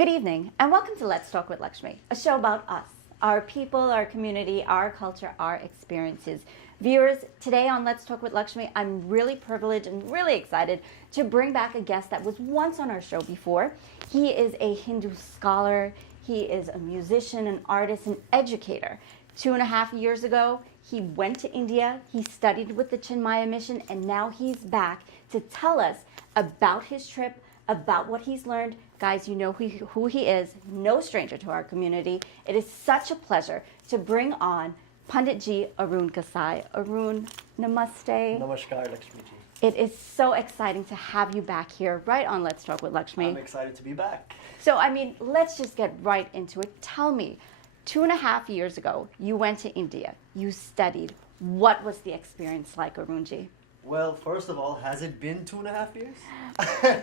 Good evening, and welcome to Let's Talk with Lakshmi, a show about us, our people, our community, our culture, our experiences. Viewers, today on Let's Talk with Lakshmi, I'm really privileged and really excited to bring back a guest that was once on our show before. He is a Hindu scholar, he is a musician, an artist, an educator. 2.5 years ago, he went to India, he studied with the Chinmaya mission, and now he's back to tell us about his trip, about what he's learned. Guys, you know who he is, no stranger to our community. It is such a pleasure to bring on Pandit Ji Arun Gossai. Arun, namaste. Namaskar, Lakshmi ji. It is so exciting to have you back here, right on Let's Talk with Lakshmi. I'm excited to be back. So, let's just get right into it. Tell me, 2.5 years ago, you went to India, you studied. What was the experience like, Arunji? Well, first of all, has it been 2.5 years?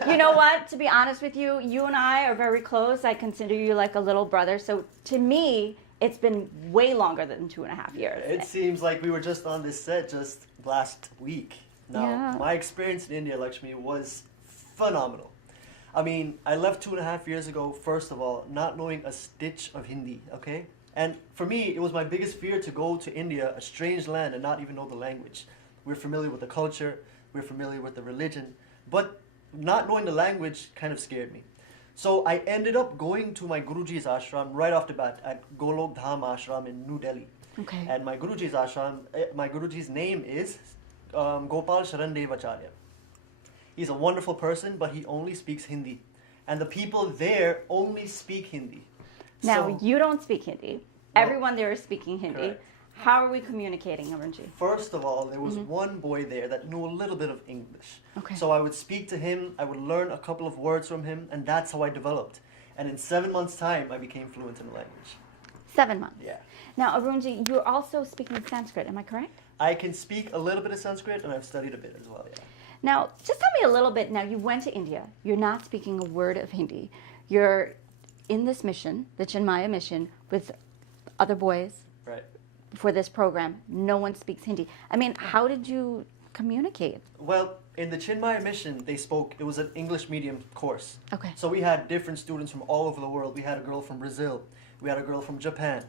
You know what? To be honest with you, you and I are very close. I consider you like a little brother. So to me, it's been way longer than 2.5 years. It seems like we were just on this set just last week. Now, my experience in India, Lakshmi, was phenomenal. I left 2.5 years ago, first of all, not knowing a stitch of Hindi, okay? And for me, it was my biggest fear to go to India, a strange land, and not even know the language. We're familiar with the culture, we're familiar with the religion, but not knowing the language kind of scared me. So I ended up going to my Guruji's ashram right off the bat at Golok Dham ashram in New Delhi. Okay. And my Guruji's ashram, my Guruji's name is Gopal Sharandev Acharya. He's a wonderful person, but he only speaks Hindi. And the people there only speak Hindi. Now, So- you don't speak Hindi. No. Everyone there is speaking Hindi. Correct. How are we communicating, Arunji? First of all, there was one boy there that knew a little bit of English. Okay. So I would speak to him, I would learn a couple of words from him, and that's how I developed. And in 7 months' time, I became fluent in the language. 7 months. Yeah. Now, Arunji, you're also speaking Sanskrit, am I correct? I can speak a little bit of Sanskrit, and I've studied a bit as well, yeah. Now, just tell me a little bit. Now, you went to India. You're not speaking a word of Hindi. You're in this mission, the Chinmaya mission, with other boys Right. for this program. No one speaks Hindi. How did you communicate? Well, in the Chinmaya mission, it was an English medium course. Okay. So we had different students from all over the world. We had a girl from Brazil. We had a girl from Japan.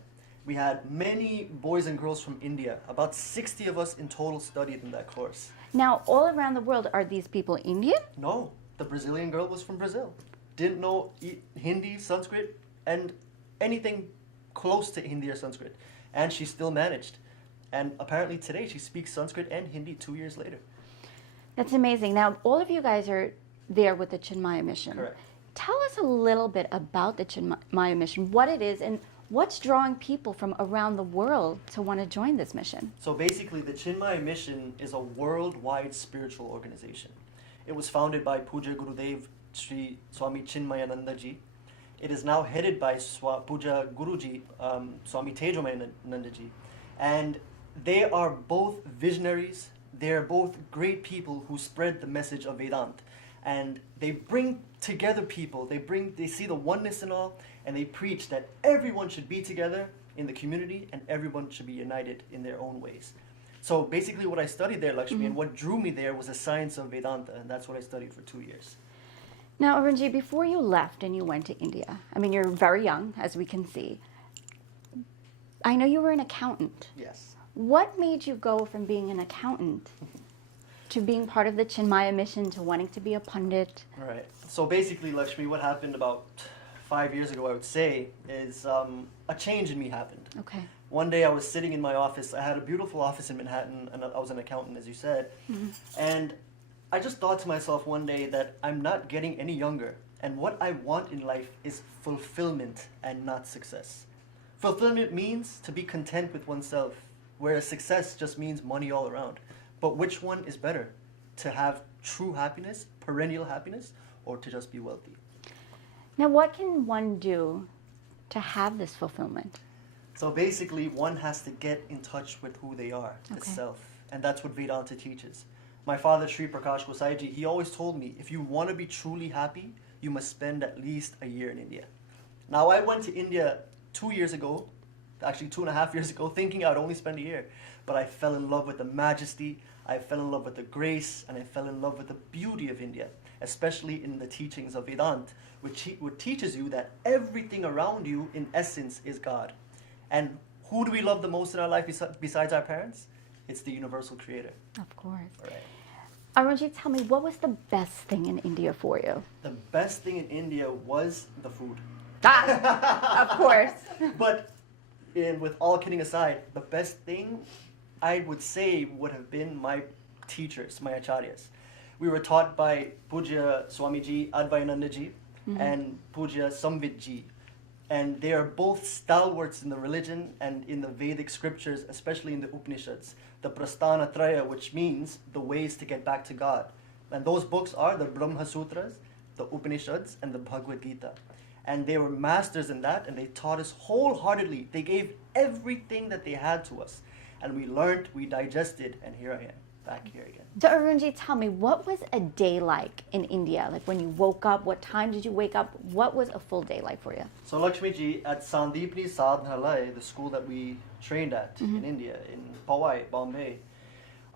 We had many boys and girls from India. About 60 of us in total studied in that course. Now, all around the world, are these people Indian? No, the Brazilian girl was from Brazil. Didn't know Hindi, Sanskrit, and anything close to Hindi or Sanskrit. And she still managed. And apparently today she speaks Sanskrit and Hindi 2 years later. That's amazing. Now, all of you guys are there with the Chinmaya mission. Correct. Tell us a little bit about the Chinmaya mission, what it is, and what's drawing people from around the world to want to join this mission. So basically, the Chinmaya mission is a worldwide spiritual organization. It was founded by Puja Gurudev Sri Swami Chinmayananda ji. It is now headed by Puja Guruji, Swami Tejomayananda ji. And they are both visionaries. They are both great people who spread the message of Vedanta. And they bring together people. They see the oneness in all, and they preach that everyone should be together in the community and everyone should be united in their own ways. So basically what I studied there, Lakshmi, and what drew me there was the science of Vedanta, and that's what I studied for 2 years. Now, Arunji, before you left and you went to India, you're very young, as we can see. I know you were an accountant. Yes. What made you go from being an accountant to being part of the Chinmaya mission to wanting to be a pundit? Right. So basically, Lakshmi, what happened about 5 years ago, I would say, is a change in me happened. Okay. One day I was sitting in my office. I had a beautiful office in Manhattan, and I was an accountant, as you said. And I just thought to myself one day that I'm not getting any younger, and what I want in life is fulfillment and not success. Fulfillment means to be content with oneself, whereas success just means money all around. But which one is better? To have true happiness, perennial happiness, or to just be wealthy? Now, what can one do to have this fulfillment? So basically, one has to get in touch with who they are, the Okay. self. And that's what Vedanta teaches. My father, Sri Prakash Gossai ji, he always told me, if you want to be truly happy, you must spend at least a year in India. Now, I went to India 2 years ago, actually 2.5 years ago, thinking I'd only spend a year. But I fell in love with the majesty, I fell in love with the grace, and I fell in love with the beauty of India. especially in the teachings of Vedanta, which teaches you that everything around you, in essence, is God. And who do we love the most in our life besides our parents? It's the universal creator. Of course. Right. Arunji, tell me, what was the best thing in India for you? The best thing in India was the food. Ah, of course. But with all kidding aside, the best thing I would say would have been my teachers, my acharyas. We were taught by Puja Swamiji Advayanandaji and Puja Samvidji. And they are both stalwarts in the religion and in the Vedic scriptures, especially in the Upanishads. The Prasthana Traya, which means the ways to get back to God. And those books are the Brahma Sutras, the Upanishads, and the Bhagavad Gita. And they were masters in that, and they taught us wholeheartedly. They gave everything that they had to us. And we learned, we digested, and here I am, back here again. So Arunji, tell me, what was a day like in India? Like when you woke up, what time did you wake up? What was a full day like for you? So Lakshmee ji, at Sandipni Sadhanalaya, the school that we trained at in India, in Powai, Bombay,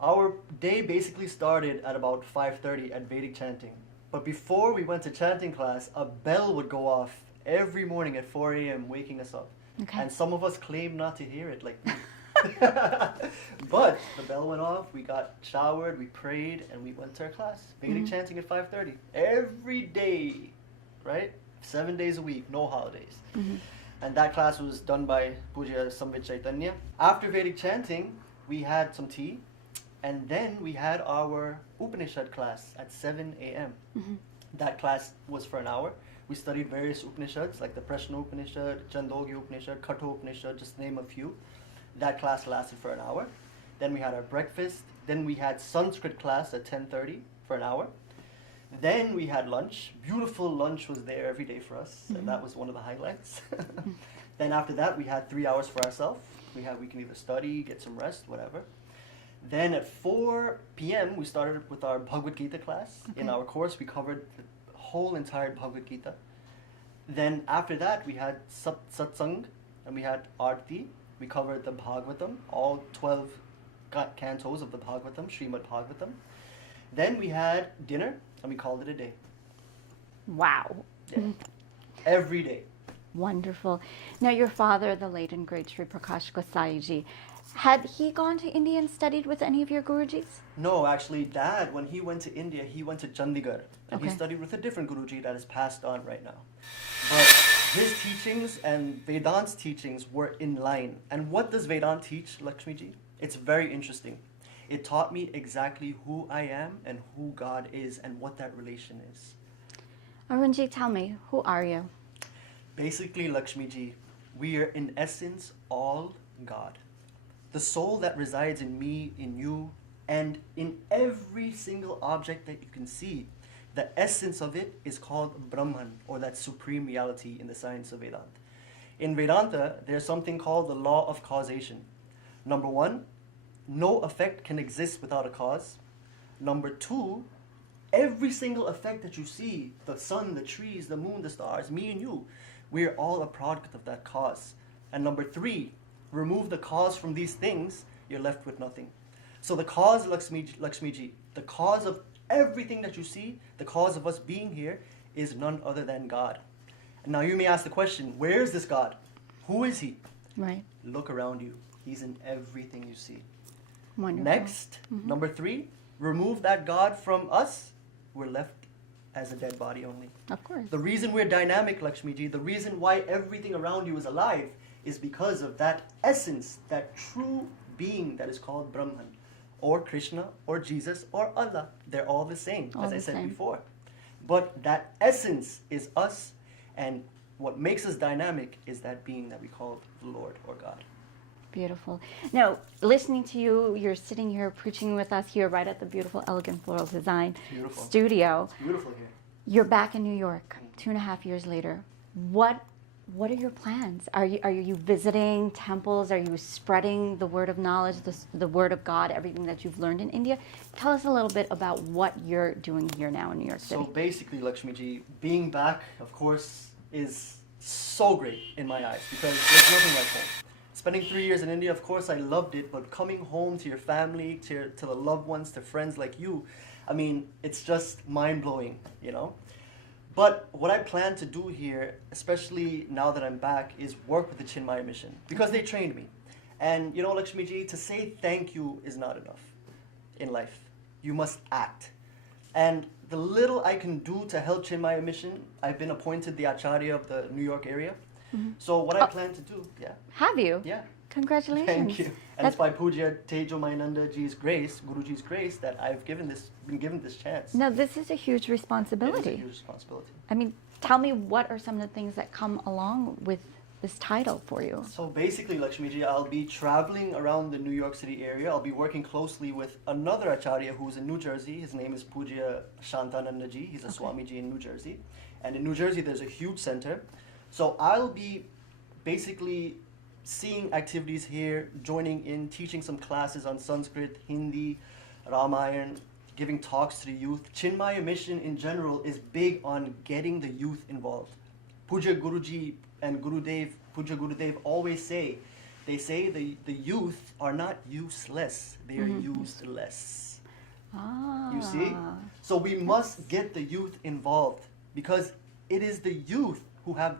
our day basically started at about 5:30 at Vedic chanting. But before we went to chanting class, a bell would go off every morning at 4 a.m. waking us up. Okay. And some of us claimed not to hear it, like me. But the bell went off, we got showered, we prayed, and we went to our class. Vedic chanting at 5:30. Every day, right? 7 days a week, no holidays. And that class was done by Puja Samvit Chaitanya. After Vedic chanting, we had some tea. And then we had our Upanishad class at 7 a.m. That class was for an hour. We studied various Upanishads like the Prashna Upanishad, Chandogya Upanishad, Katha Upanishad, just to name a few. That class lasted for an hour. Then we had our breakfast. Then we had Sanskrit class at 10:30 for an hour. Then we had lunch. Beautiful lunch was there every day for us, and that was one of the highlights. Then after that, we had 3 hours for ourselves. We can either study, get some rest, whatever. Then at 4 p.m., we started with our Bhagavad Gita class. In our course, we covered the whole entire Bhagavad Gita. Then after that, we had satsang, and we had arti. We covered the Bhagavatam, all 12 cantos of the Bhagavatam, Srimad Bhagavatam. Then we had dinner, and we called it a day. Wow. Yeah. Every day. Wonderful. Now, your father, the late and great Sri Prakash Gossai ji, had he gone to India and studied with any of your Gurujis? No, actually, Dad, when he went to India, he went to Chandigarh. And he Okay. studied with a different Guruji that is passed on right now. But his teachings and Vedant's teachings were in line. And what does Vedanta teach, Lakshmi ji? It's very interesting. It taught me exactly who I am and who God is and what that relation is. Arunji, tell me, who are you? Basically, Lakshmi ji, we are in essence all God. The soul that resides in me, in you, and in every single object that you can see, the essence of it is called Brahman, or that supreme reality in the science of Vedanta. In Vedanta, there's something called the law of causation. Number one, no effect can exist without a cause. Number two, every single effect that you see, the sun, the trees, the moon, the stars, me and you, we're all a product of that cause. And number three, remove the cause from these things, you're left with nothing. So the cause, Lakshmi ji, the cause of everything that you see, the cause of us being here, is none other than God. And now you may ask the question, where is this God? Who is he? Right. Look around you. He's in everything you see. Wonderful. Next, number three, remove that God from us, we're left as a dead body only. Of course. The reason we're dynamic, Lakshmi ji, the reason why everything around you is alive is because of that essence, that true being that is called Brahman, or Krishna, or Jesus, or Allah. They're all the same, All as I the said same. before. But that essence is us, and what makes us dynamic is that being that we call the Lord or God. Beautiful. Now, listening to you, you're sitting here preaching with us here right at the beautiful Elegant Floral Design Beautiful. studio. It's beautiful here. You're back in New York 2.5 years later. What are your plans? Are you visiting temples? Are you spreading the word of knowledge, the word of God, everything that you've learned in India? Tell us a little bit about what you're doing here now in New York City. So basically, Lakshmi ji, being back, of course, is so great in my eyes because there's nothing like home. Spending 3 years in India, of course, I loved it, but coming home to your family, to the loved ones, to friends like you, I mean, it's just mind-blowing, you know? But what I plan to do here, especially now that I'm back, is work with the Chinmaya Mission because they trained me. And you know, Lakshmi ji, to say thank you is not enough in life. You must act. And the little I can do to help Chinmaya Mission, I've been appointed the Acharya of the New York area. So what I plan to do, Have you? yeah. Congratulations. Thank you. And it's by Puja Tejo Mayananda ji's grace, Guruji's grace, that I've been given this chance. Now, this is a huge It responsibility. is a huge responsibility. I mean, tell me, what are some of the things that come along with this title for you? So basically, Lakshmi ji, I'll be traveling around the New York City area. I'll be working closely with another Acharya who's in New Jersey. His name is Puja Shantananda ji. He's a Swamiji in New Jersey. And in New Jersey, there's a huge center. So I'll be basically seeing activities here, joining in, teaching some classes on Sanskrit, Hindi, Ramayana, giving talks to the youth. Chinmaya Mission in general is big on getting the youth involved. Puja Guruji and Puja Gurudev always say, they say the youth are not useless, they are useless. Ah. You see? So we must get the youth involved because it is the youth who have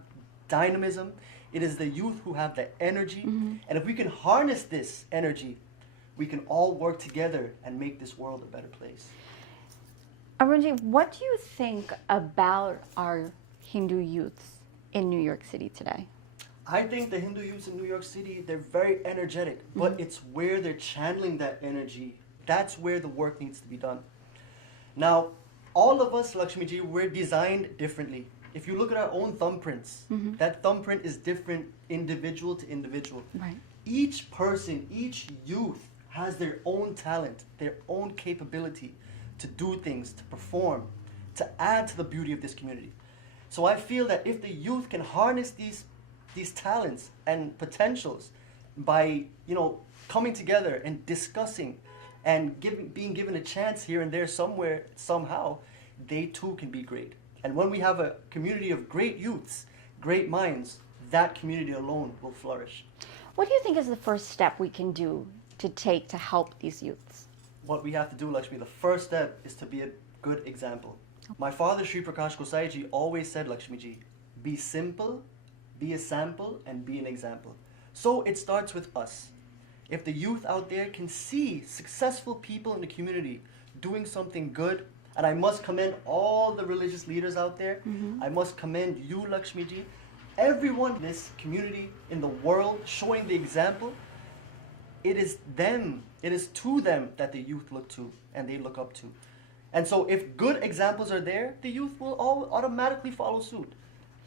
dynamism, it is the youth who have the energy, and if we can harness this energy, we can all work together and make this world a better place. Arunji, what do you think about our Hindu youths in New York City today? I think the Hindu youths in New York City, they're very energetic, but it's where they're channeling that energy. That's where the work needs to be done. Now, all of us, Lakshmi ji, we're designed differently. If you look at our own thumbprints, that thumbprint is different individual to individual. Right. Each person, each youth has their own talent, their own capability to do things, to perform, to add to the beauty of this community. So I feel that if the youth can harness these talents and potentials by, you know, coming together and discussing and being given a chance here and there somewhere, somehow, they too can be great. And when we have a community of great youths, great minds, that community alone will flourish. What do you think is the first step we can do to take to help these youths? What we have to do, Lakshmi, the first step is to be a good example. My father, Sri Prakash Gossai ji, always said, Lakshmi ji, be simple, be a sample, and be an example. So it starts with us. If the youth out there can see successful people in the community doing something good, and I must commend all the religious leaders out there, I must commend you, Lakshmi ji, everyone in this community, in the world, showing the example. It is them, it is to them that the youth look to and they look up to. And so if good examples are there, the youth will all automatically follow suit.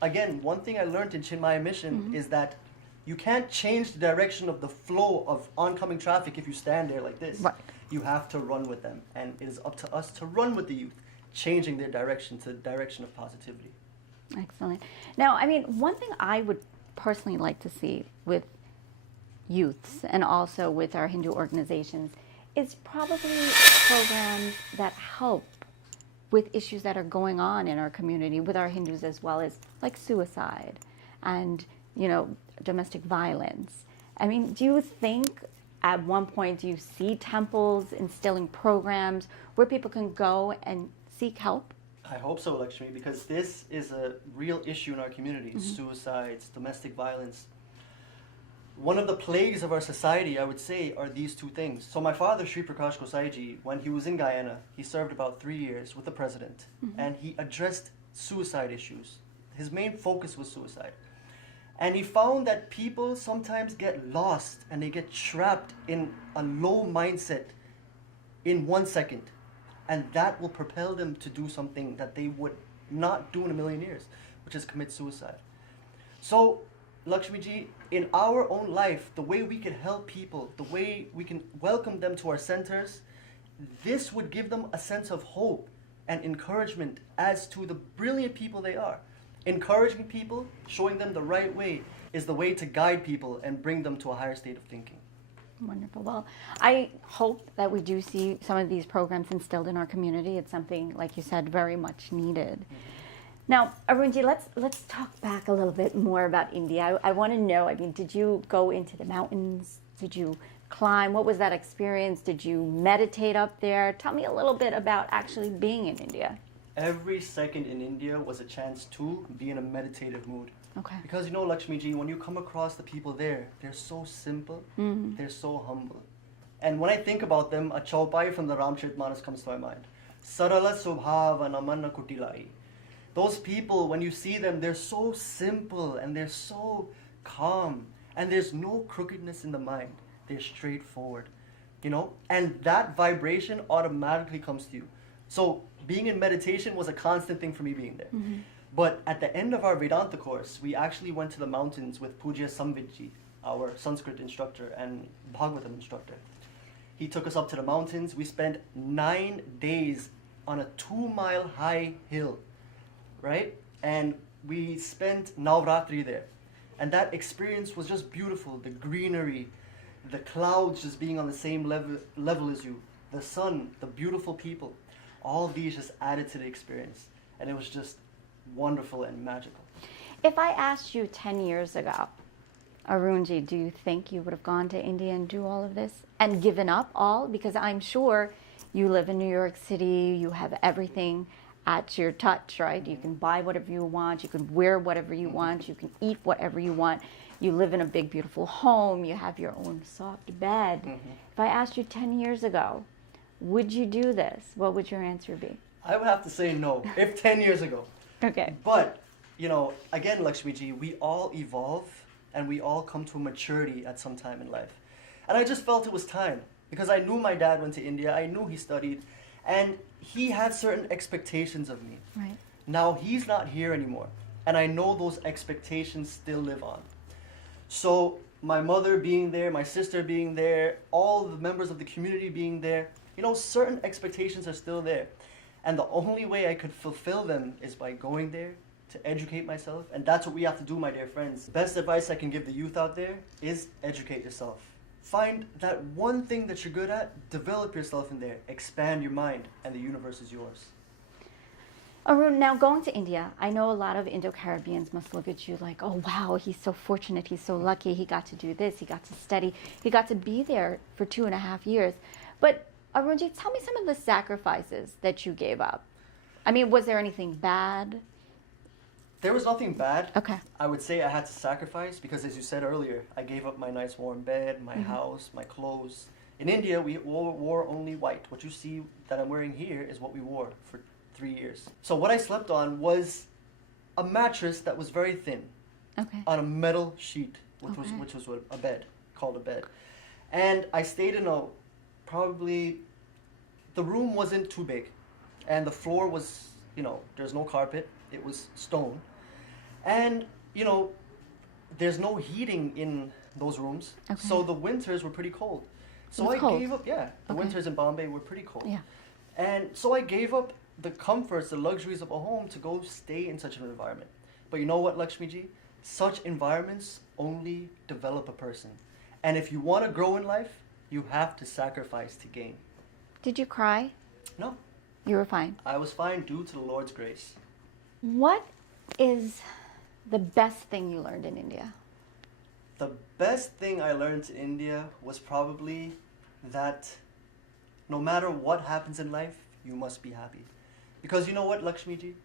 Again, one thing I learned in Chinmaya Mission is that you can't change the direction of the flow of oncoming traffic if you stand there like this. Right. You have to run with them. And it is up to us to run with the youth, changing their direction to the direction of positivity. Excellent. Now, I mean, one thing I would personally like to see with youths and also with our Hindu organizations is probably programs that help with issues that are going on in our community with our Hindus, as well as like suicide and, you know, domestic violence. I mean, do you think at one point, do you see temples instilling programs where people can go and seek help? I hope so, Lakshmi, because this is a real issue in our community. Suicides, domestic violence. One of the plagues of our society, I would say, are these two things. So my father, Sri Prakash Gossai ji, when he was in Guyana, he served about 3 years with the president, and he addressed suicide issues. His main focus was suicide. And he found that people sometimes get lost and they get trapped in a low mindset in 1 second. And that will propel them to do something that they would not do in a million years, which is commit suicide. So, Lakshmi ji, in our own life, the way we can help people, the way we can welcome them to our centers, this would give them a sense of hope and encouragement as to the brilliant people they are. Encouraging people, showing them the right way, is the way to guide people and bring them to a higher state of thinking. Wonderful. Well, I hope that we do see some of these programs instilled in our community. It's something, like you said, very much needed. Now, Arunji, let's talk back a little bit more about India. I want to know, I mean, did you go into the mountains? Did you climb? What was that experience? Did you meditate up there? Tell me a little bit about actually being in India. Every second in India was a chance to be in a meditative mood. Okay. Because Lakshmi ji, when you come across the people there, they're so simple, they're so humble. And when I think about them, a chaupai from the Ramcharitmanas comes to my mind. Sarala subhava namanna kutilai. Those people, when you see them, they're so simple and they're so calm. And there's no crookedness in the mind. They're straightforward. And that vibration automatically comes to you. So being in meditation was a constant thing for me being there. But at the end of our Vedanta course, we actually went to the mountains with Pujya Samvidji, our Sanskrit instructor and Bhagavatam instructor. He took us up to the mountains. We spent 9 days on a 2-mile high hill, right? And we spent Navratri there. And that experience was just beautiful. The greenery, the clouds just being on the same level as you, the sun, the beautiful people. All these just added to the experience. And it was just wonderful and magical. If I asked you 10 years ago, Arunji, do you think you would have gone to India and do all of this and given up all? Because I'm sure you live in New York City, you have everything at your touch, right? You can buy whatever you want, you can wear whatever you want, you can eat whatever you want. You live in a big, beautiful home, you have your own soft bed. If I asked you 10 years ago, would you do this? What would your answer be? I would have to say no, if 10 years ago. Okay. But, again, Lakshmi ji, we all evolve and we all come to maturity at some time in life. And I just felt it was time because I knew my dad went to India, I knew he studied, and he had certain expectations of me. Right. Now he's not here anymore, and I know those expectations still live on. So my mother being there, my sister being there, all the members of the community being there, certain expectations are still there. And the only way I could fulfill them is by going there to educate myself. And that's what we have to do, my dear friends. Best advice I can give the youth out there is educate yourself. Find that one thing that you're good at, develop yourself in there, expand your mind, and the universe is yours. Arun, now going to India, I know a lot of Indo-Caribbeans must look at you like, oh wow, he's so fortunate, he's so lucky, he got to do this, he got to study, he got to be there for 2.5 years. But Arunji, tell me some of the sacrifices that you gave up. I mean, was there anything bad? There was nothing bad. Okay. I would say I had to sacrifice because, as you said earlier, I gave up my nice warm bed, my house, my clothes. In India, we wore only white. What you see that I'm wearing here is what we wore for 3 years. So what I slept on was a mattress that was very thin, on a metal sheet, which was a bed, called a bed. And I stayed in the room wasn't too big, and the floor was, there's no carpet, it was stone. And, there's no heating in those rooms, so the winters were pretty cold. So I gave up, the winters in Bombay were pretty cold. Yeah. And so I gave up the comforts, the luxuries of a home to go stay in such an environment. But you know what, Lakshmi ji? Such environments only develop a person. And if you want to grow in life, you have to sacrifice to gain. Did you cry? No. You were fine? I was fine due to the Lord's grace. What is the best thing you learned in India? The best thing I learned in India was probably that no matter what happens in life, you must be happy. Because you know what, Lakshmi ji?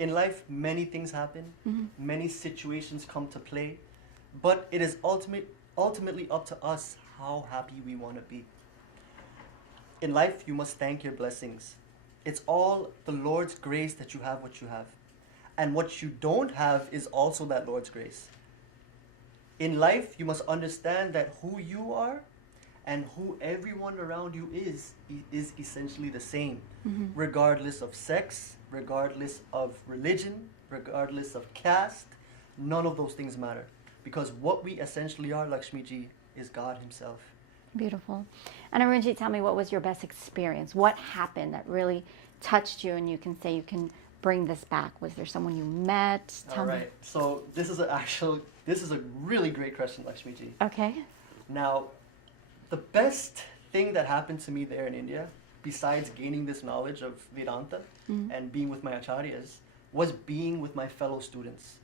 In life, many things happen, many situations come to play, but it is ultimately up to us how happy we want to be. In life, you must thank your blessings. It's all the Lord's grace that you have what you have. And what you don't have is also that Lord's grace. In life, you must understand that who you are and who everyone around you is essentially the same, regardless of sex, regardless of religion, regardless of caste. None of those things matter. Because what we essentially are, Lakshmi ji, is God himself. Beautiful. And Arunji, tell me, what was your best experience? What happened that really touched you and you can say you can bring this back? Was there someone you met? All right. So this is a really great question, Lakshmi ji. Okay. Now, the best thing that happened to me there in India, besides gaining this knowledge of Vedanta and being with my acharyas, was being with my fellow students.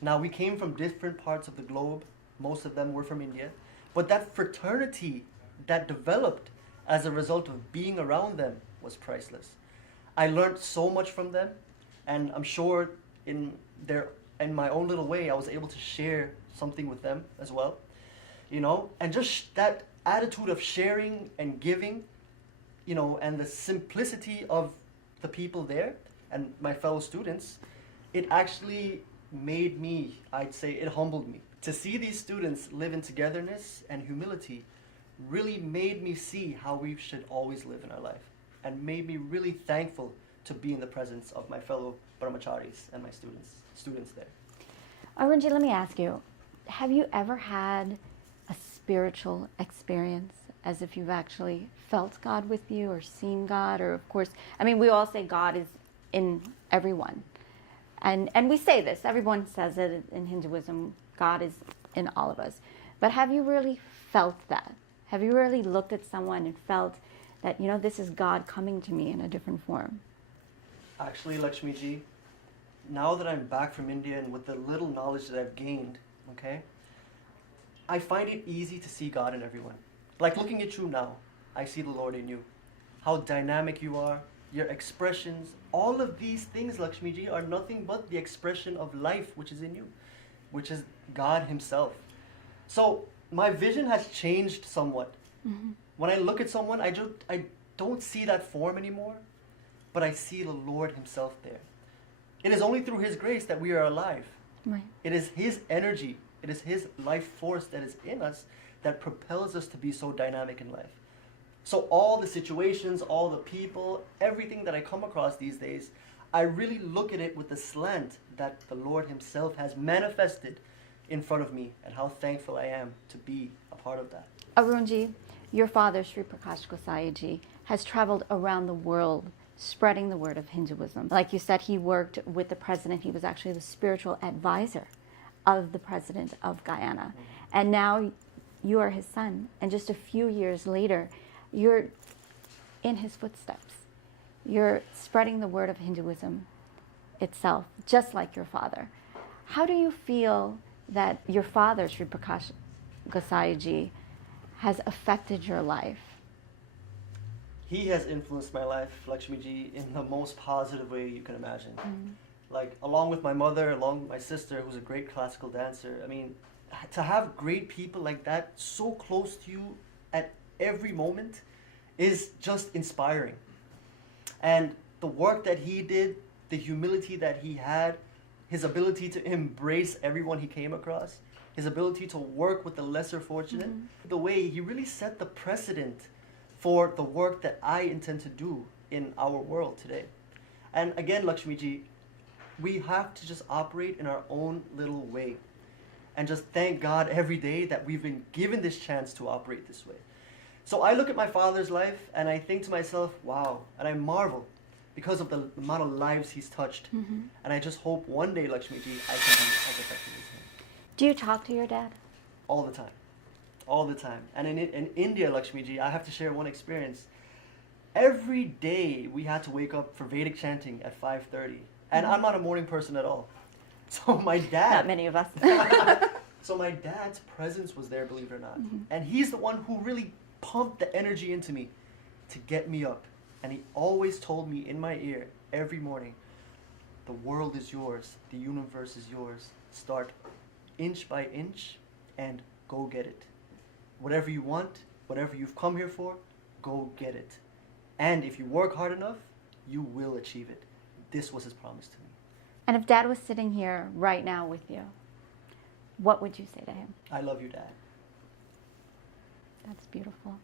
Now, we came from different parts of the globe. Most of them were from India. But that fraternity that developed as a result of being around them was priceless. I learned so much from them, and I'm sure in my own little way, I was able to share something with them as well, you know, and just that attitude of sharing and giving, you know, and the simplicity of the people there and my fellow students, it actually made me, I'd say, it humbled me. To see these students live in togetherness and humility really made me see how we should always live in our life, and made me really thankful to be in the presence of my fellow brahmacharis and my students there. Arunji, let me ask you, have you ever had a spiritual experience as if you've actually felt God with you or seen God? Or of course, I mean, we all say God is in everyone. And we say this, everyone says it in Hinduism, God is in all of us. But have you really felt that? Have you really looked at someone and felt that, you know, this is God coming to me in a different form? Actually, Lakshmi ji, now that I'm back from India and with the little knowledge that I've gained, okay, I find it easy to see God in everyone. Like looking at you now, I see the Lord in you. How dynamic you are, your expressions, all of these things, Lakshmi ji, are nothing but the expression of life which is in you, which is God Himself. So my vision has changed somewhat. Mm-hmm. When I look at someone, I don't see that form anymore, but I see the Lord Himself there. It is only through His grace that we are alive. Right. It is His energy, it is His life force that is in us that propels us to be so dynamic in life. So all the situations, all the people, everything that I come across these days, I really look at it with the slant that the Lord Himself has manifested in front of me, and how thankful I am to be a part of that. Arunji, your father, Sri Prakash Gossai ji, has traveled around the world spreading the word of Hinduism. Like you said, he worked with the president. He was actually the spiritual advisor of the president of Guyana. Mm-hmm. And now you are his son. And just a few years later, you're in his footsteps. You're spreading the word of Hinduism itself, just like your father. How do you feel that your father, Sri Prakash Gossai ji, has affected your life? He has influenced my life, Lakshmi ji, in the most positive way you can imagine. Like, along with my mother, along with my sister, who's a great classical dancer, I mean, to have great people like that so close to you at every moment is just inspiring. And the work that he did, the humility that he had, his ability to embrace everyone he came across, his ability to work with the lesser fortunate, the way he really set the precedent for the work that I intend to do in our world today. And again, Lakshmi ji, we have to just operate in our own little way and just thank God every day that we've been given this chance to operate this way. So I look at my father's life and I think to myself, wow, and I marvel because of the amount of lives he's touched. And I just hope one day, Lakshmi ji, I can be as effective as him. Do you talk to your dad? All the time. All the time. And in India, Lakshmi ji, I have to share one experience. Every day we had to wake up for Vedic chanting at 5:30. And I'm not a morning person at all. So my dad... Not many of us. So my dad's presence was there, believe it or not. And he's the one who really pumped the energy into me to get me up. And he always told me in my ear every morning, the world is yours, the universe is yours. Start inch by inch and go get it. Whatever you want, whatever you've come here for, go get it. And if you work hard enough, you will achieve it. This was his promise to me. And if Dad was sitting here right now with you, what would you say to him? I love you, Dad. That's beautiful.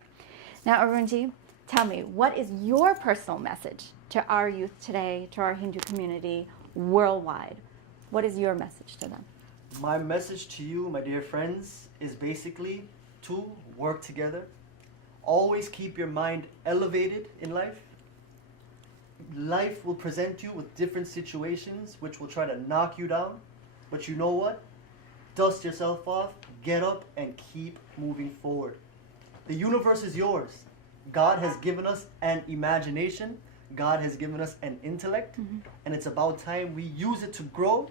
Now, Arunji, tell me, what is your personal message to our youth today, to our Hindu community worldwide? What is your message to them? My message to you, my dear friends, is basically to work together. Always keep your mind elevated in life. Life will present you with different situations which will try to knock you down. But you know what? Dust yourself off, get up, and keep moving forward. The universe is yours. God has given us an imagination. God has given us an intellect. And it's about time we use it to grow.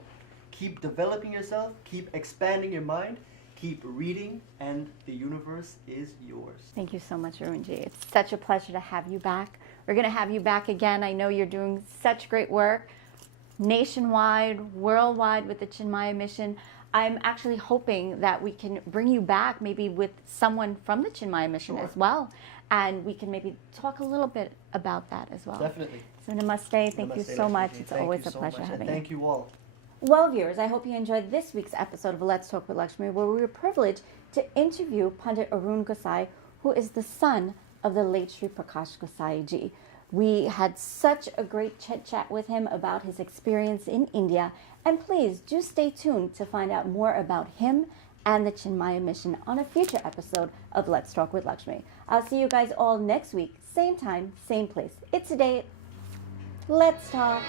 Keep developing yourself. Keep expanding your mind. Keep reading, and the universe is yours. Thank you so much, Arunji. It's such a pleasure to have you back. We're going to have you back again. I know you're doing such great work nationwide, worldwide with the Chinmaya mission. I'm actually hoping that we can bring you back maybe with someone from the Chinmaya mission Sure. as well. And we can maybe talk a little bit about that as well. Definitely. So namaste. Thank you Namaste, so much. Lakshmee. It's Thank always you a so pleasure much, having and you. thank you all. Well, viewers, I hope you enjoyed this week's episode of Let's Talk with Lakshmi, where we were privileged to interview Pandit Arun Gossai, who is the son of the late Sri Prakash Gossai ji. We had such a great chit-chat with him about his experience in India, and please do stay tuned to find out more about him and the Chinmaya mission on a future episode of Let's Talk with Lakshmi. I'll see you guys all next week, same time, same place. It's a day. Let's talk.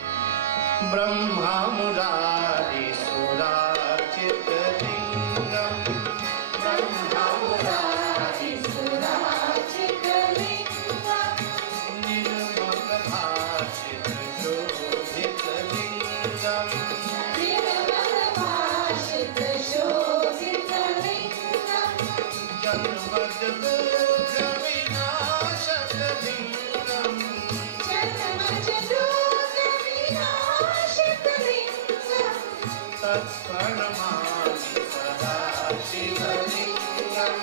Brahma Murari सुराचित लिंगम ब्रह्मा मुरारी सुराचित लिंगम निर्मल भाषित शोभित लिंगम निर्मल भाषित शोभित लिंगम जन्मज दुर्ग विनाशक लिंगम जन्मज दुर्ग विनाशक लिंगम तत्प्रणमामि सदा शिवलिंगम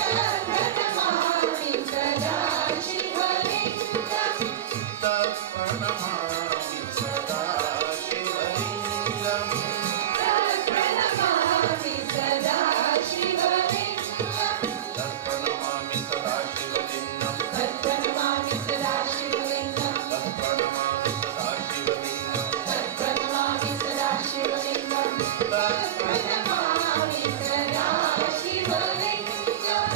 तत्प्रणमामि सदा शिवलिंगम तत्प्रणमामि सदा शिवलिंगम तत्प्रणमामि सदा शिवलिंगम तत्प्रणमामि सदा शिवलिंगम तत्प्रणमामि सदा शिवलिंगम तत्प्रणमामि सदा शिवलिंगम तत्प्रणमामि सदा शिवलिंगम तत्प्रणमामि सदा शिवलिंगम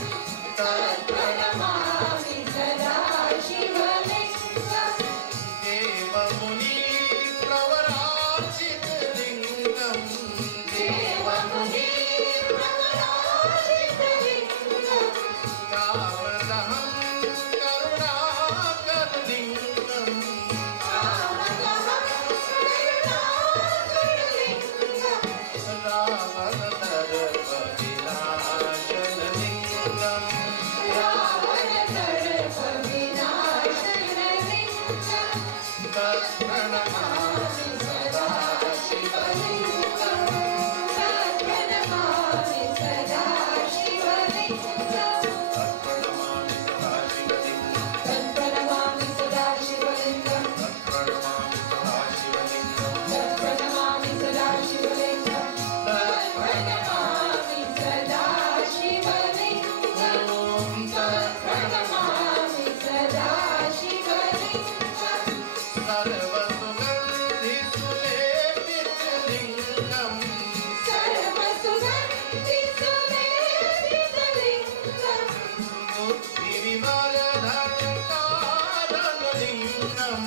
तत्प्रणमामि सदा शिवलिंगम देवमुनि प्रवराचित लिंगम देवमुनि प्रवराचित लिंगम कामदहं करुणाकर लिंगम कामदहं करुणाकर लिंगम रावण दर्प विनाशन लिंगम रावण दर्प विनाशन लिंगम तत्प्रणमामि सदा शिवलिंगम तत्प्रणमामि सदा शिवलिंगम तत्प्रणमामि सदा शिवलिंगम तत्प्रणमामि सदा शिवलिंगम तत्प्रणमामि सदा शिवलिंगम तत्प्रणमामि सदा शिवलिंगम तत्प्रणमामि सदा शिवलिंगम तत्प्रणमामि सदा शिवलिंगम सर्वसुगन्धि सुलेपित लिंगम सर्वसुगन्धि सुलेपित लिंगम बुद्धि विमलधन कारण लिंगम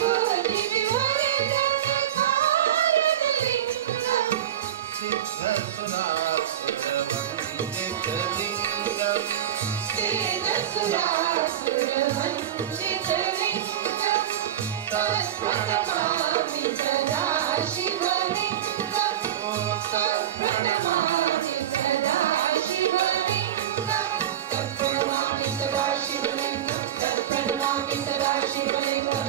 बुद्धि विमलधन कारण लिंगम सिद्धसुरासुरवन्दित लिंगम सिद्धसुरासुरवन्दित लिंगम तत्प्रणमामि सदा शिवलिंगम तत्प्रणमामि सदा शिवलिंगम तत्प्रणमामि सदा शिवलिंगम तत्प्रणमामि सदा शिवलिंगम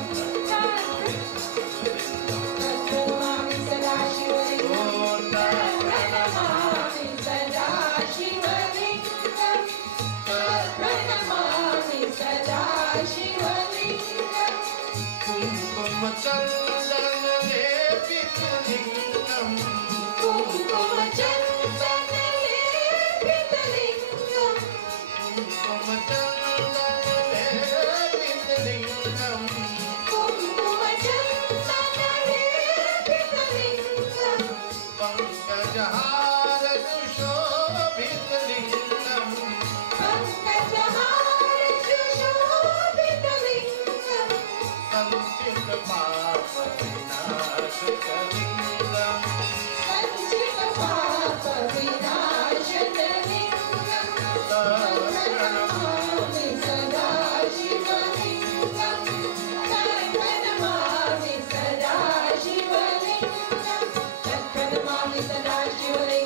तत्प्रणमामि सदा शिवलिंगम तत्प्रणमामि सदा शिवलिंगम तत्प्रणमामि सदा शिवलिंगम कुंकुम चंदन लेपित लिंगम कुंकुम चंदन लेपित लिंगम कुंकुम चंदन लेपित लिंगम कुंकुम चंदन लेपित लिंगम पंकजहार सुशोभित लिंगम पंकजहार सुशोभित लिंगम संचित पाप विनाशक लिंगम संचित पाप विनाशक लिंगम तत्प्रणमामि सदा शिवलिंगम तत्प्रणमामि सदा शिवलिंगम तत्प्रणमामि सदा शिवलिंगम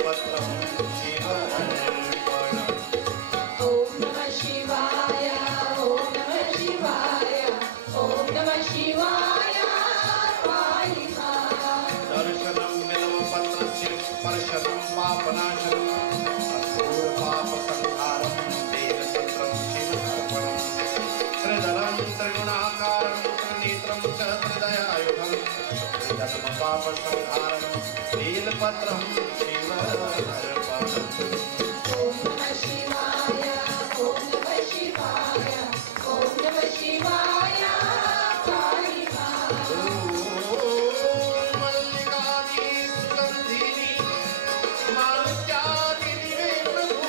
बेलपत्रं शिवार्पणम् Om Namah Shivaya, Om Namah Shivaya, Om Namah Shivaya, Paliha. दर्शनं बिल्वपत्रस्य स्पर्शनं पापनाशनं अघोरपापसंहारं बेलपत्रं शिवार्पणम् त्रिदलं त्रिगुणाकारं त्रिनेत्रं च त्रिदयायुधं त्रिजन्मपापसंहारं बेलपत्रं शिवार्पणम् Om Namah Shivaya, Om Namah Shivaya, Om Namah Shivaya, Paliha. मल्लिकानि सुगन्धिनि मारुत्यादिनिवे प्रभु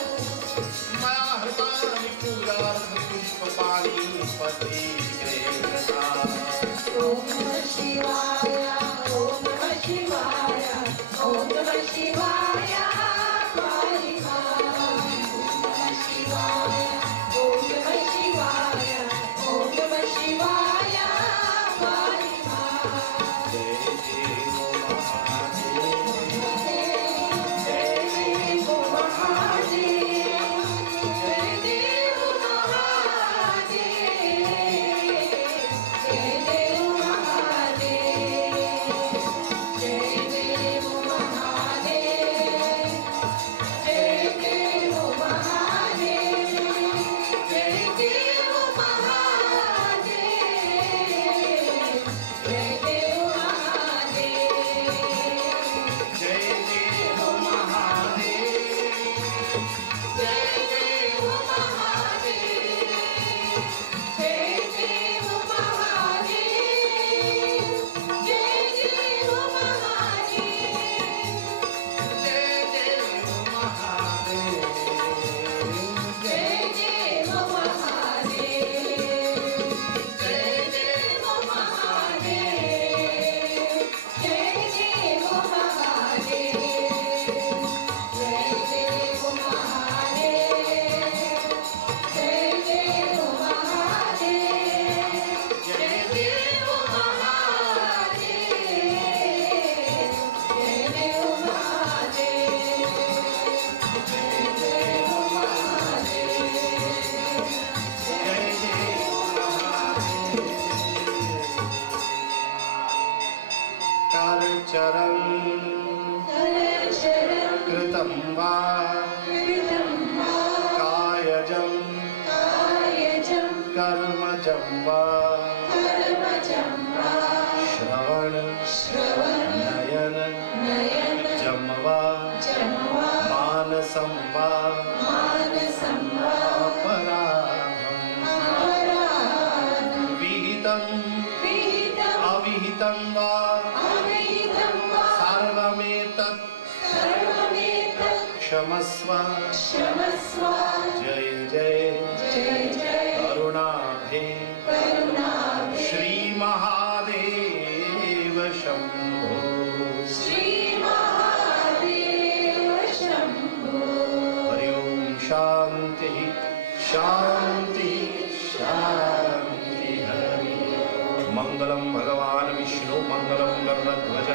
मया हृतानि पूजार्थं पुष्पपाणि पतिग्रे रता Om Namah Shivaya, Om Namah Shivaya, Om Namah Shivaya, Paliha. Om Namah Shivaya, Om Namah Shivaya, Om Namah Shivaya, Paliha. जय देव Mahadev Jai Dev Mahadev, Jai Dev Mahadev, Jai Dev Mahadev, Jai Dev Mahadev, Jai Dev Mahadev, Jai Dev Mahadev. जय देव Mahadev Jai Dev Mahadev, Jai Dev Mahadev, Jai Dev Mahadev, जय देव Mahadev Jai Dev Mahadev, Jai Dev Mahadev, Jai Dev करचरण कृतं वा कायजं कर्मजं वा श्रवण नयन जं वा मानसं वा अपराधं विहितं अविहितं वा सर्वमेतत् क्षमस्व जय जय करुणाभे श्री महादेव शंभो हरि ओम शांति शांति शांति हरि मंगलम भगवान विष्णु मंगलम गरुड़ध्वज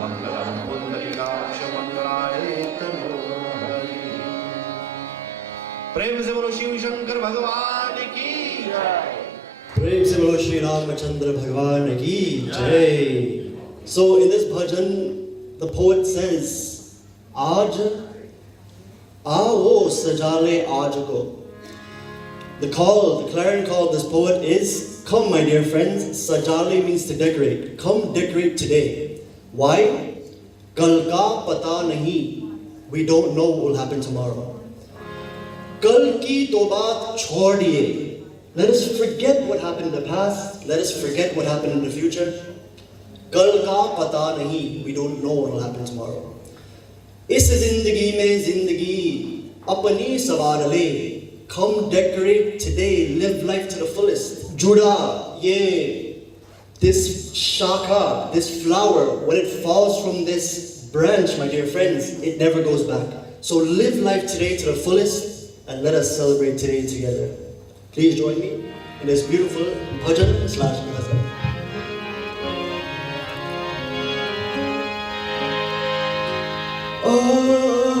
मंगलम पुंडरीकाक्ष मंगलाय तनो हरि प्रेम से बोलो शिव शंकर भगवान की जय प्रेम से बोलो श्री रामचंद्र भगवान की जय. So in this bhajan, the poet says, "Aaj aao sajale aaj ko." The clarion call of this poet is, "Come, my dear friends." Sajale means to decorate. Come, decorate today. Why? Kal ka pata nahi. We don't know what will happen tomorrow. Kal ki to baat chhod diye. Let us forget what happened in the past. Let us forget what happened in the future. Kal ka pata nahi. We don't know what will happen tomorrow. Is zindagi mein zindagi apni sawar le. Come decorate today. Live life to the fullest. Juda ye. This shaka, this flower, when it falls from this branch, my dear friends, it never goes back. So live life today to the fullest and let us celebrate today together. Please join me in this beautiful bhajan / ghazal. Oh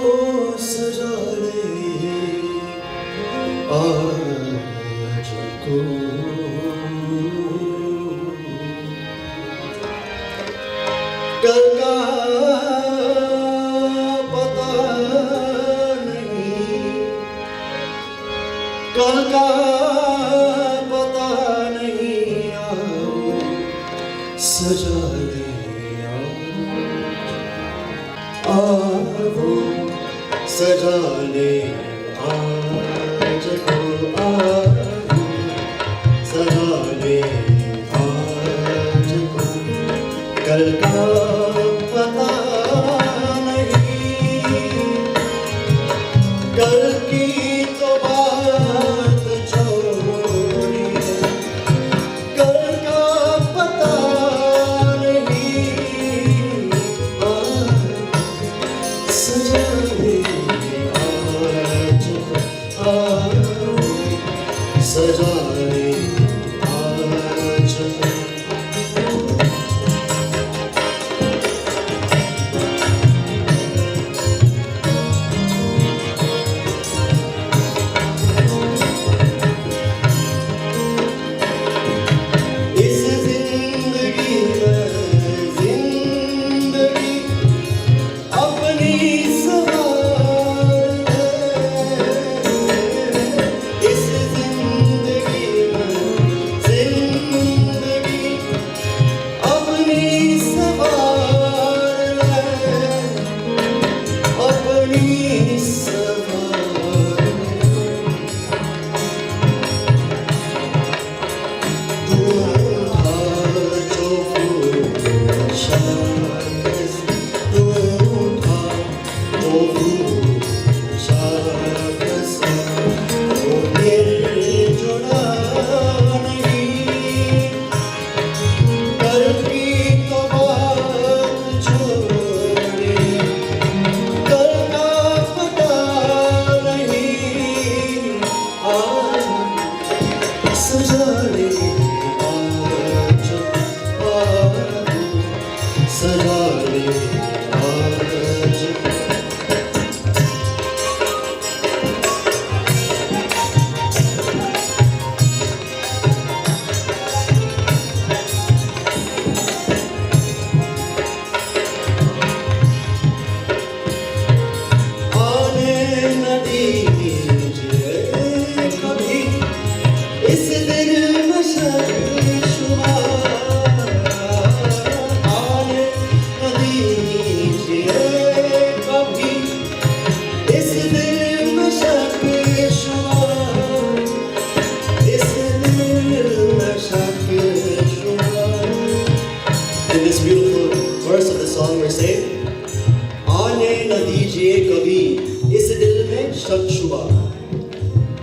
सजा ले आज को कल का पता नहीं कल का पता नहीं आओ सजा ले आओ सजा ले आज को आओ सजा ले आज को कल का पता नहीं कल की तो बात छोड़िए कल का पता नहीं सजा ले आज आओ सजा ले आज इस जिंदगी में जिंदगी अपनी सवार है इस जिंदगी में जिंदगी अपनी सवार है अपनी सवार सजा ले आज सजा ले आज आने न दीजिए कभी इस दिल में शर्म आने न दीजिए कभी इस दिल में शक इस दिल में शक In this beautiful verse of the song we say आने न दीजिए कभी इस दिल में शक शुबा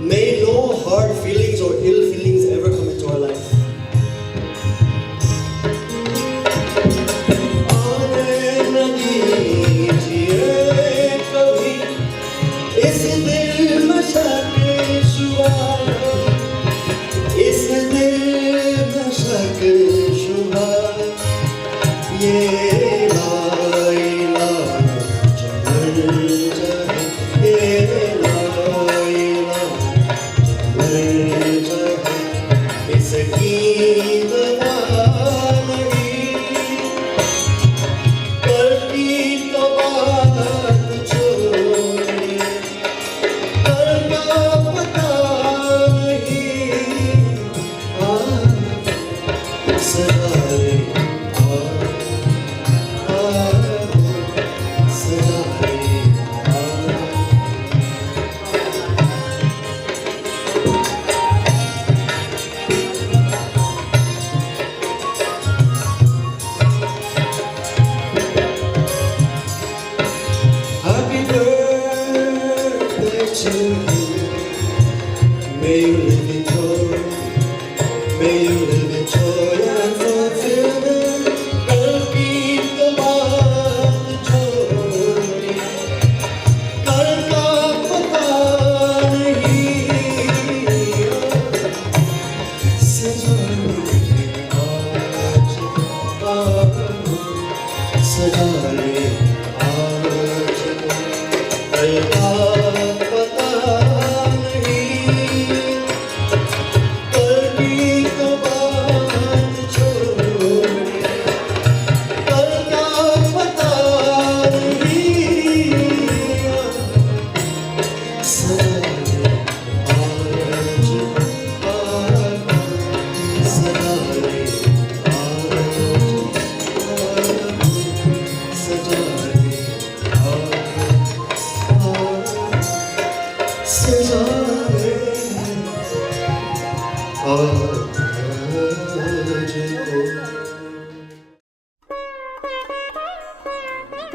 May no hard feelings or ill feelings ever come into our life. आने न दीजिए कभी इस दिल में शक शुबा इस दिल में शक शुबा ये ला इलाहा जमल जाए ये ला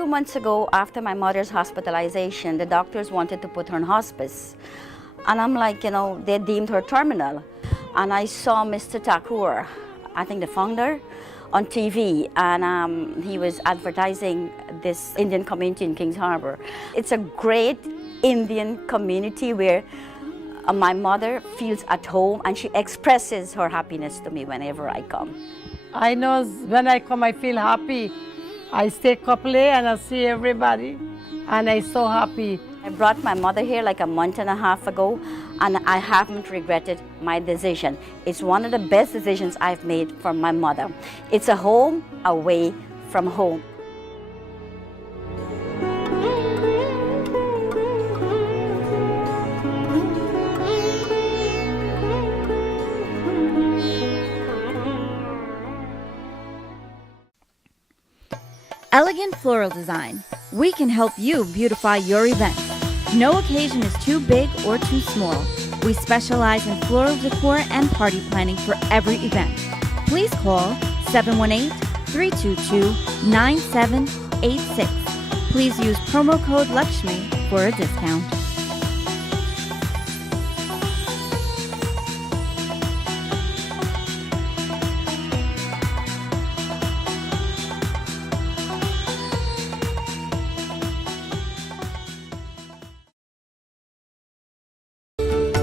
2 months ago, after my mother's hospitalization, the doctors wanted to put her in hospice. And I'm like, you know, they deemed her terminal. And I saw Mr. Thakur, I think the founder, on TV, and he was advertising this Indian community in Kings Harbor. It's a great Indian community where my mother feels at home, and she expresses her happiness to me whenever I come. I know when I come, I feel happy. I stay couple and I see everybody, and I'm so happy. I brought my mother here like a month and a half ago, and I haven't regretted my decision. It's one of the best decisions I've made for my mother. It's a home away from home. Elegant Floral Design. We can help you beautify your event. No occasion is too big or too small. We specialize in floral decor and party planning for every event. Please call 718-322-9786. Please use promo code Lakshmee for a discount.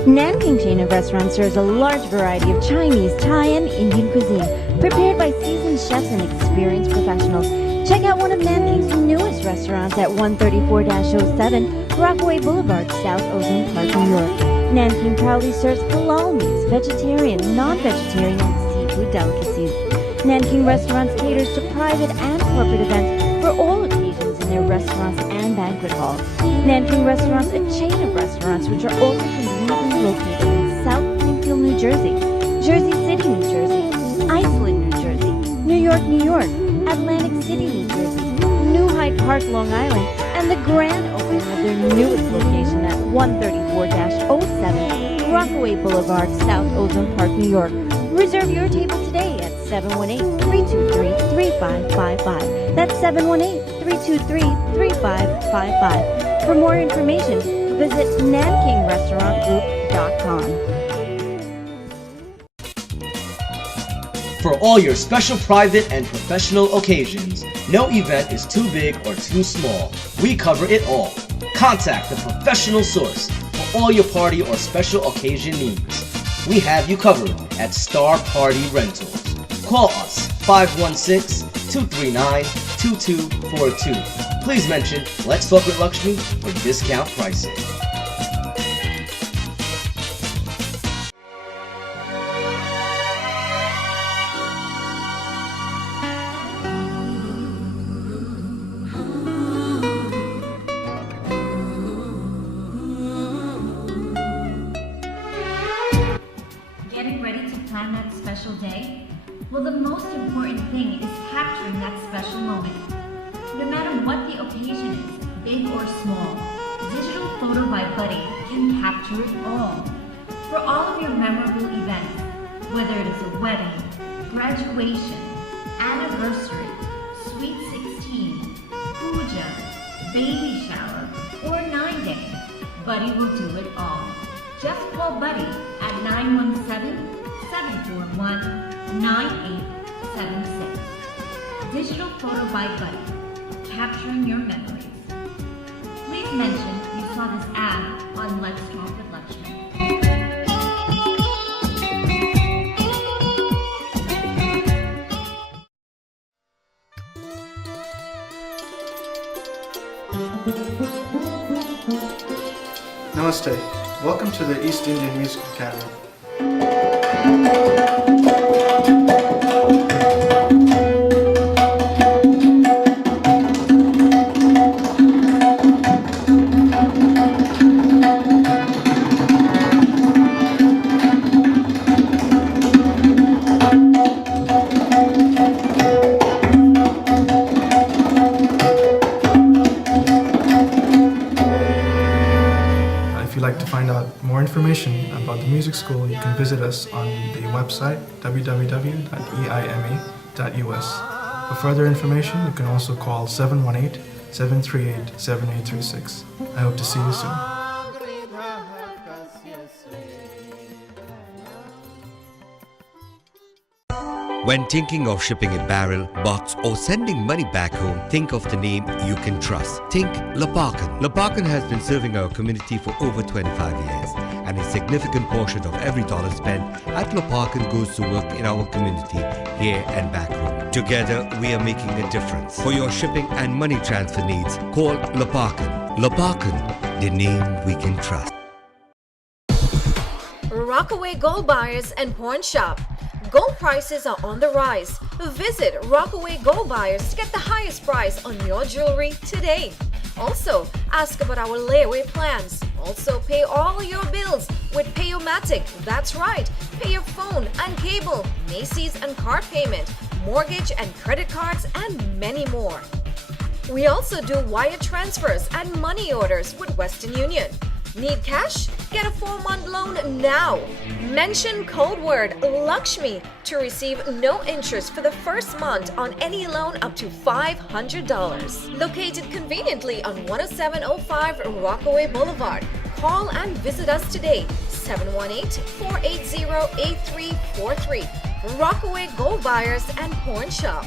Nanking chain of restaurants serves a large variety of Chinese, Thai, and Indian cuisine, prepared by seasoned chefs and experienced professionals. Check out one of Nanking's newest restaurants at 134-07 Rockaway Boulevard, South Ozone Park, New York. Nanking proudly serves halal meats, vegetarian, non-vegetarian, and seafood delicacies. Nanking Restaurants caters to private and corporate events for all occasions in their restaurants and banquet halls. Nanking Restaurants, a chain of restaurants which are also conveniently located in South Plainfield, New Jersey, Jersey City, New Jersey, Iceland, New Jersey, New York, New York, Atlantic City, New Jersey, New Hyde Park, Long Island, and the grand opening of their newest location at 134-07 Rockaway Boulevard, South Ozone Park, New York. Reserve your table today at 718-323-3555. That's 718-323-3555. For more information, visit nankingRestaurantGroup.com. For all your special private and professional occasions, no event is too big or too small. We cover it all. Contact the professional source for all your party or special occasion needs. We have you covered at Star Party Rentals. Call us 516-239-2242. Please mention Let's Talk with Lakshmee for discount pricing. Getting ready to plan that special day? Well, the most important thing is capturing that special moment. No matter what the occasion is, big or small, Digital Photo by Buddy can capture it all. For all of your memorable events, whether it is a wedding, graduation, anniversary, sweet 16, puja, baby shower, or 9-day, Buddy will do it all. Just call Buddy at 917-741-9876. Digital Photo by Buddy, capturing your memories. Please mention you saw this ad on Let's Talk with Lakshmee. Namaste. Welcome to the East Indian Music Academy. If you'd like to find out more information about the music school, you can visit us on the website www.eima.us. For further information, you can also call 738-7836. I hope to see you soon. When thinking of shipping a barrel, box or sending money back home, think of the name you can trust. Think Lapakan. Lapakan has been serving our community for over 25 years, and a significant portion of every dollar spent at Lapakan goes to work in our community here and back home. Together, we are making a difference. For your shipping and money transfer needs, call Lapakan. Lapakan, the name we can trust. Rockaway Gold Buyers and Pawn Shop. Gold prices are on the rise. Visit Rockaway Gold Buyers to get the highest price on your jewelry today. Also, ask about our layaway plans. Also, pay all your bills with Payomatic. That's right, pay your phone and cable, Macy's and card payment, mortgage and credit cards, and many more. We also do wire transfers and money orders with Western Union. Need cash? Get a 4-month loan now. Mention code word Lakshmee to receive no interest for the first month on any loan up to $500. Located conveniently on 10705 Rockaway Boulevard. Call and visit us today, 718-480-8343. Rockaway Gold Buyers and Pawn Shop.